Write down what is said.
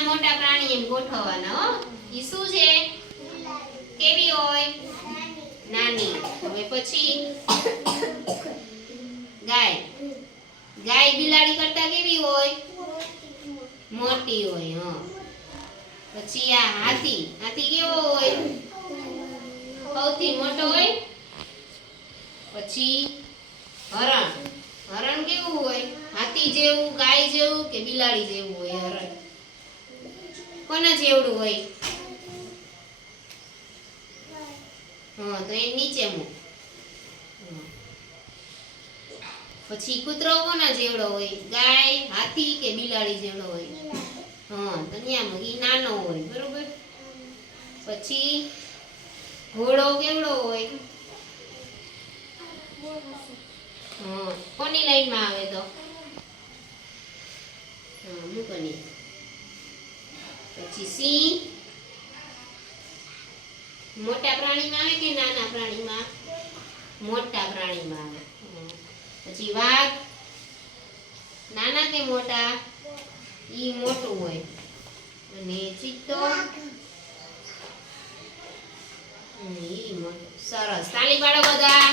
નાના મોટા પ્રાણી ગોઠવવાના, હો. ઈ છે? કેવી હોય? નાની. હવે પછી ગાય. ગાય બિલાડી કરતા કેવી હોય? મોટી હોય, હા. પછી આ હાથી. હાથી કેવો હોય? સૌથી મોટો હોય. પછી હરણ. હરણ કેવું હોય? હાથી જેવું, ગાય જેવું કે બિલાડી જેવું હોય? હરણ. કોના જેવડું હોય? હા, તો એ નીચે મૂક. પછી કૂતરો કોના જેવડો હોય? ગાય, હાથી કે બિલાડી જેવડો હોય? હા, તો ત્યાં ઈ નાનો હોય, બરોબર? પછી ઘોડો કેવડો હોય? હા, કોની લાઈનમાં આવે તો? હા, મૂકો ની પછી સિંહ. મોટા પ્રાણીમાં આવે કે નાના પ્રાણીમાં? મોટા પ્રાણીમાં આવે. પછી વાઘ. નાના કે મોટા? ઈ મોટું હોય. અને ચિત્તો સરસ. તાલી પાડો બધા.